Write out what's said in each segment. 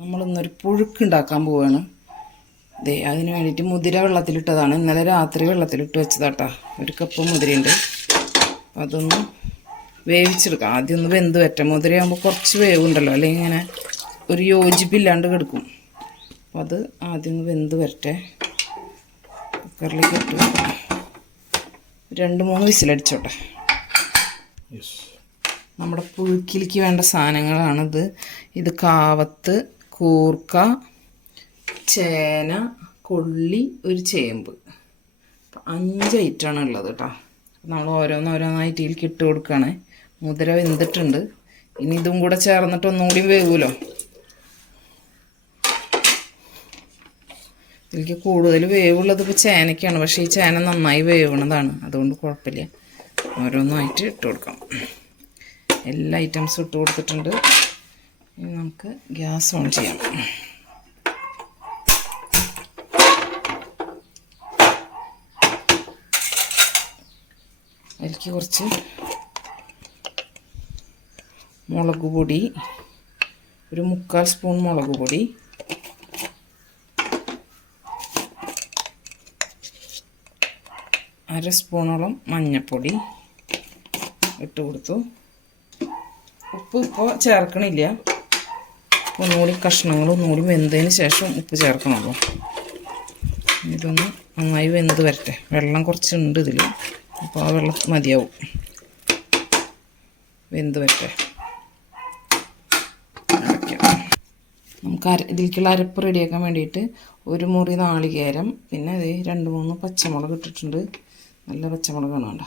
നമ്മളിന്നൊരു പുഴുക്കുണ്ടാക്കാൻ പോവുകയാണ്. ദേ അതിന് വേണ്ടിയിട്ട് മുതിര വെള്ളത്തിലിട്ടതാണ്. ഇന്നലെ രാത്രി വെള്ളത്തിലിട്ട് വെച്ചതാട്ടാ. ഒരു കപ്പ് മുതിരയുണ്ട്. അതൊന്ന് വേവിച്ചെടുക്കാം. ആദ്യം ഒന്ന് വെന്ത് വരട്ടെ. മുതിരയാകുമ്പോൾ കുറച്ച് വേവുണ്ടല്ലോ, അല്ലെങ്കിൽ ഇങ്ങനെ ഒരു യോജിപ്പില്ലാണ്ട് കിടക്കും. അപ്പം അത് ആദ്യം ഒന്ന് വെന്ത് വരട്ടെ. കുക്കറിലേക്ക് ഇട്ട് 2-3 വിസിലടിച്ചോട്ടെ. നമ്മുടെ പുഴുക്കിലേക്ക് വേണ്ട സാധനങ്ങളാണിത്. ഇത് കാവത്ത്, കൂർക്ക, ചേന, കൊള്ളി, ഒരു ചേമ്പ്. 5 ഐറ്റമാണ് ഉള്ളത് കേട്ടോ. നമ്മൾ ഓരോന്നോരോന്നായിട്ട് ഇതിലേക്ക് ഇട്ട് കൊടുക്കുകയാണ്. മുതിര വെന്തിട്ടുണ്ട്. ഇനി ഇതും കൂടെ ചേർന്നിട്ട് ഒന്നുകൂടി വേവുമല്ലോ. ഇതിലേക്ക് കൂടുതൽ വേവുള്ളത് ഇപ്പോൾ ചേനയ്ക്കാണ്. പക്ഷേ ഈ ചേന നന്നായി വേവണതാണ്, അതുകൊണ്ട് കുഴപ്പമില്ല. ഓരോന്നായിട്ട് ഇട്ട് കൊടുക്കാം. എല്ലാ ഐറ്റംസും ഇട്ട് കൊടുത്തിട്ടുണ്ട്. ഇനി നമുക്ക് ഗ്യാസ് ഓൺ ചെയ്യാം. അതിലേക്ക് കുറച്ച് മുളക് പൊടി, ഒരു 3/4 സ്പൂൺ മുളക് പൊടി, അര സ്പൂണോളം മഞ്ഞൾപ്പൊടി ഇട്ട് കൊടുത്തു. ഉപ്പ് ഇപ്പോൾ ചേർക്കണില്ല. ഒന്നുകൂടി കഷ്ണങ്ങൾ ഒന്നുകൂടി വെന്തതിന് ശേഷം ഉപ്പ് ചേർക്കണമല്ലോ. ഇതൊന്ന് നന്നായി വെന്ത് വരട്ടെ. വെള്ളം കുറച്ചുണ്ട് ഇതിൽ, അപ്പോൾ ആ വെള്ളം മതിയാവും. വെന്ത് വരട്ടെ. നമുക്ക് ഇതിലേക്കുള്ള അരപ്പ് റെഡിയാക്കാൻ വേണ്ടിയിട്ട് 1 മുറി നാളികേരം, പിന്നെ അത് 2-3 പച്ചമുളക് ഇട്ടിട്ടുണ്ട്. നല്ല പച്ചമുളകാണ് വേണ്ട,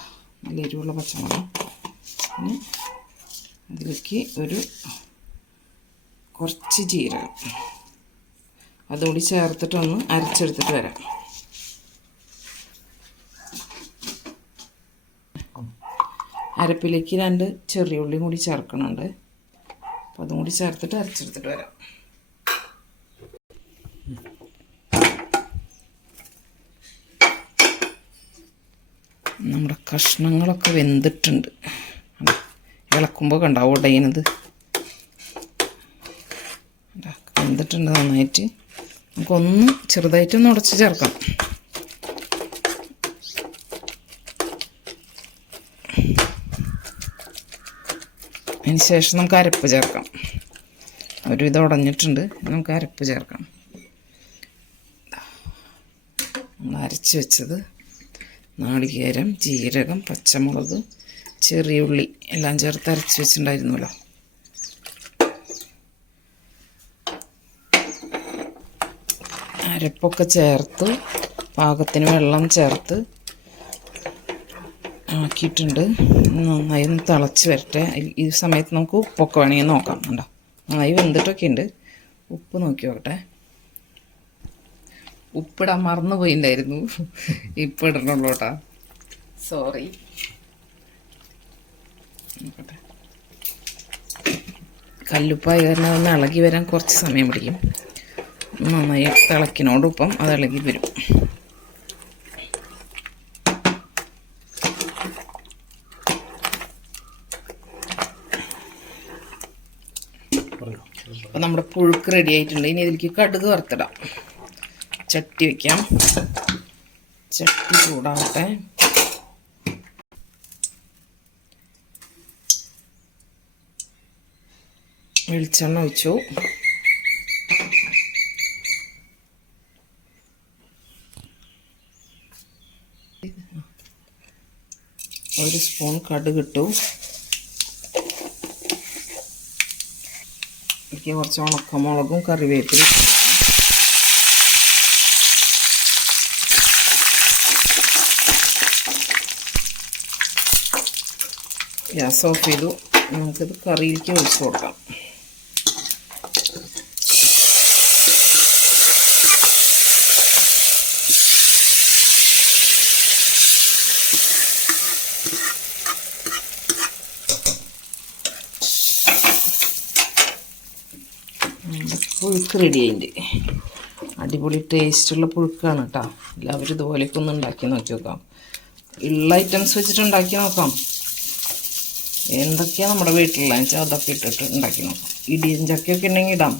നല്ല എരിവുള്ള പച്ചമുളക്. പിന്നെ അതിലേക്ക് കുറച്ച് ജീരകം അതുകൂടി ചേർത്തിട്ടൊന്ന് അരച്ചെടുത്തിട്ട് വരാം. അരപ്പിലേക്ക് 2 ചെറിയ ഉള്ളിയും കൂടി ചേർക്കണുണ്ട്. അപ്പോൾ അതും കൂടി ചേർത്തിട്ട് അരച്ചെടുത്തിട്ട് വരാം. നമ്മുടെ കഷ്ണങ്ങളൊക്കെ വെന്തിട്ടുണ്ട്. ഇളക്കുമ്പോൾ കണ്ടോ ഉടയുന്നത്. വെന്തിട്ടുണ്ട് നന്നായിട്ട്. നമുക്കൊന്ന് ചെറുതായിട്ടൊന്ന് ഉടച്ച് ചേർക്കാം. അതിന് ശേഷം നമുക്ക് അരപ്പ് ചേർക്കാം. ഇത് ഉടഞ്ഞിട്ടുണ്ട്. നമുക്ക് അരപ്പ് ചേർക്കാം. നമ്മൾ അരച്ച് വെച്ചത് നാളികേരം, ജീരകം, പച്ചമുളക്, ചെറിയ ഉള്ളി എല്ലാം ചേർത്ത് അരച്ച് വെച്ചിട്ടുണ്ടായിരുന്നല്ലോ. അരപ്പൊക്കെ ചേർത്ത് പാകത്തിന് വെള്ളം ചേർത്ത് ആക്കിയിട്ടുണ്ട്. നന്നായി ഒന്ന് തിളച്ച് വരട്ടെ. ഈ സമയത്ത് നമുക്ക് ഉപ്പൊക്കെ വേണമെങ്കിൽ നോക്കാം. ഉണ്ടോ, നന്നായി വെന്തിട്ടൊക്കെ ഉണ്ട്. ഉപ്പ് നോക്കി നോക്കട്ടെ. ഉപ്പിടാൻ മറന്നു പോയിണ്ടായിരുന്നു. ഇപ്പം ഇടണുള്ളൂ കേട്ടോ, സോറി. നോക്കട്ടെ. കല്ലുപ്പായ കാരണം ഒന്ന് ഇളകി വരാൻ കുറച്ച് സമയം പിടിക്കും. നന്നായി തിളക്കിനോടൊപ്പം അത് ഇളകി വരും. അപ്പം നമ്മുടെ പുഴുക്ക് റെഡി ആയിട്ടുണ്ട്. ഇനി ഇതിലേക്ക് കടുക് വറുത്തിടാം. ചട്ടി വയ്ക്കാം. ചട്ടി ചൂടാവട്ടെ. വെളിച്ചെണ്ണ ഒഴിച്ചു. ഒരു സ്പൂൺ കടുക് ഇട്ടു. എനിക്ക് കുറച്ച് ഉണക്കമുളകും കറിവേപ്പിലും. ഗ്യാസ് ഓഫ് ചെയ്തു. നമുക്കിത് കറിയിലേക്ക് ഒഴിച്ച് കൊടുക്കാം. പുഴുക്ക് റെഡി ആയിട്ടുണ്ട്. അടിപൊളി ടേസ്റ്റുള്ള പുഴുക്കാണ് കേട്ടോ. എല്ലാവരും ഇതുപോലെയൊക്കെ ഒന്ന് ഉണ്ടാക്കി നോക്കി നോക്കാം. ഉള്ള ഐറ്റംസ് വെച്ചിട്ട് ഉണ്ടാക്കി നോക്കാം. എന്തൊക്കെയാണ് നമ്മുടെ വീട്ടിലുള്ളതെന്ന് വെച്ചാൽ അതൊക്കെ ഇട്ടിട്ട് ഉണ്ടാക്കി നോക്കാം. ഇടിയും ചക്കയൊക്കെ ഉണ്ടെങ്കിൽ ഇടാം.